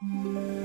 Música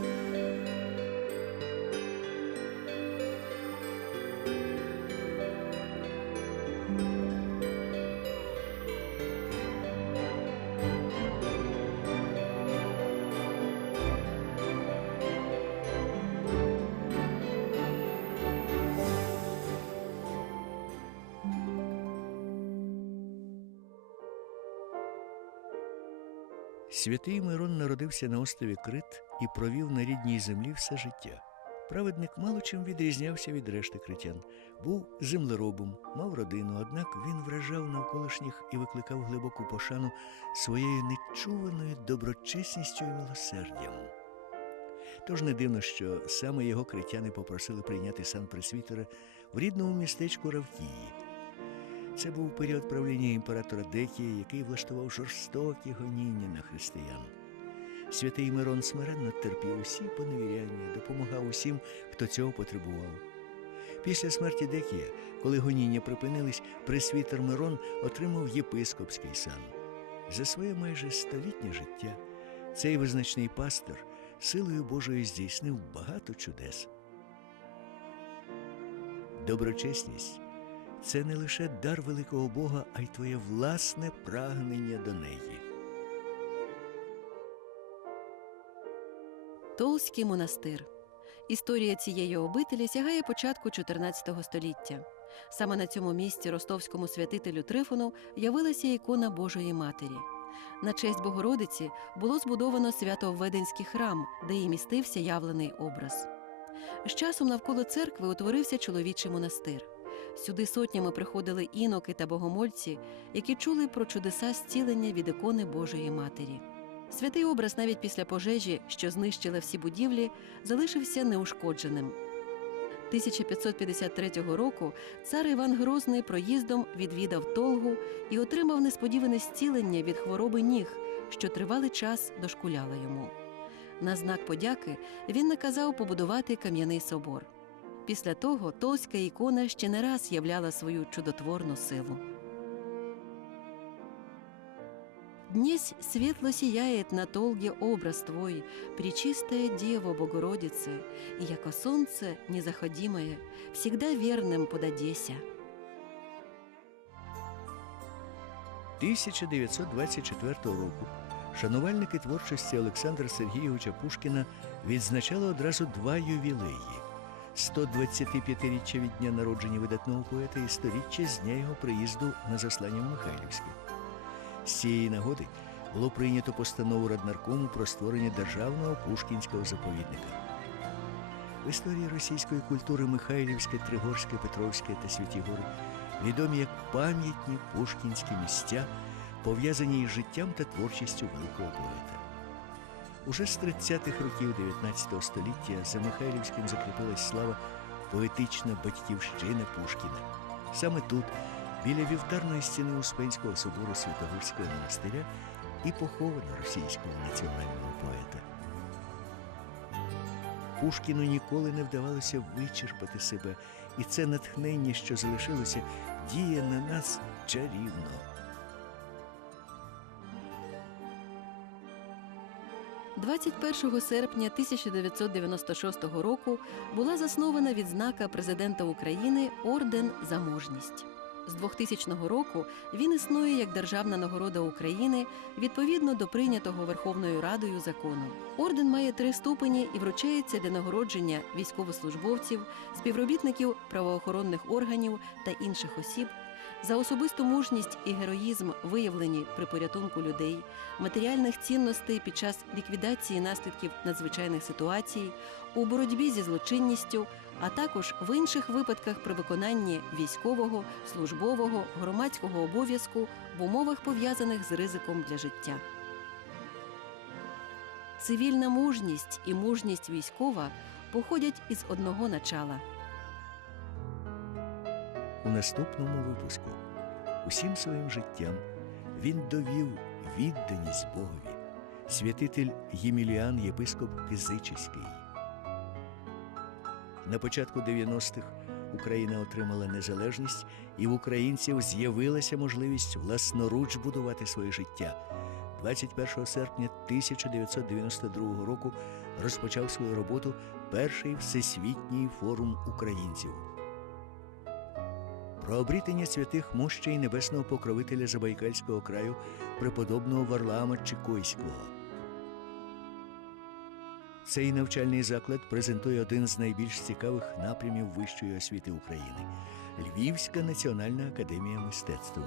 Святий Мирон народився на острові Крит і провів на рідній землі все життя. Праведник мало чим відрізнявся від решти критян. Був землеробом, мав родину, однак він вражав навколишніх і викликав глибоку пошану своєю нечуваною доброчесністю і милосердям. Тож не дивно, що саме його критяни попросили прийняти сан пресвітера в рідному містечку Равкії. Це був період правління імператора Декія, який влаштував жорстокі гоніння на християн. Святий Мирон смиренно терпів усі поневіряння, допомагав усім, хто цього потребував. Після смерті Декія, коли гоніння припинились, пресвітер Мирон отримав єпископський сан. За своє майже столітнє життя цей визначний пастор силою Божою здійснив багато чудес. Доброчесність це не лише дар великого Бога, а й твоє власне прагнення до неї. Толський монастир. Історія цієї обителі сягає початку 14 століття. Саме на цьому місці ростовському святителю Трифону явилася ікона Божої Матері. На честь Богородиці було збудовано свято-введенський храм, де і містився явлений образ. З часом навколо церкви утворився чоловічий монастир. Сюди сотнями приходили іноки та богомольці, які чули про чудеса зцілення від ікони Божої Матері. Святий образ навіть після пожежі, що знищила всі будівлі, залишився неушкодженим. 1553 року цар Іван Грозний проїздом відвідав Толгу і отримав несподіване зцілення від хвороби ніг, що тривалий час дошкуляла йому. На знак подяки він наказав побудувати кам'яний собор. Після того Толська ікона ще не раз являла свою чудотворну силу. Днесь светло сияет на Толге образ Твой, Пречистая Дева Богородице, И яко солнце незаходимое, Всегда верным пододеся. 1924 року шанувальники творчості Олександра Сергійовича Пушкіна відзначали одразу два ювілеї: 125-річчя від дня народження видатного поета і 100-річчя з дня його приїзду на заслання в Михайлівське. З цієї нагоди було прийнято постанову Раднаркому про створення державного пушкінського заповідника. В історії російської культури Михайлівське, Тригорське, Петровське та Святі Гори відомі як пам'ятні пушкінські місця, пов'язані із життям та творчістю великого поета. Уже з 30-х років 19 століття за Михайлівським закріпилась слава поетична батьківщина Пушкіна. Саме тут, біля вівтарної стіни Успенського собору Святогорського монастиря, і поховано російського національного поета. Пушкіну ніколи не вдавалося вичерпати себе, і це натхнення, що залишилося, діє на нас чарівно. – 21 серпня 1996 року була заснована відзнака президента України Орден за мужність. З 2000 року він існує як державна нагорода України відповідно до прийнятого Верховною Радою закону. Орден має три ступені і вручається для нагородження військовослужбовців, співробітників правоохоронних органів та інших осіб за особисту мужність і героїзм, виявлені при порятунку людей, матеріальних цінностей під час ліквідації наслідків надзвичайних ситуацій, у боротьбі зі злочинністю, а також в інших випадках при виконанні військового, службового, громадського обов'язку в умовах пов'язаних з ризиком для життя. Цивільна мужність і мужність військова походять із одного начала. У наступному випуску усім своїм життям він довів відданість Богові, святитель Єміліан, єпископ Кизичиський. На початку 90-х Україна отримала незалежність, і в українців з'явилася можливість власноруч будувати своє життя. 21 серпня 1992 року розпочав свою роботу перший всесвітній форум українців. Про обрітення святих мощей небесного покровителя Забайкальського краю преподобного Варлаама Чикойського. Цей навчальний заклад презентує один з найбільш цікавих напрямів вищої освіти України Львівська національна академія мистецтв.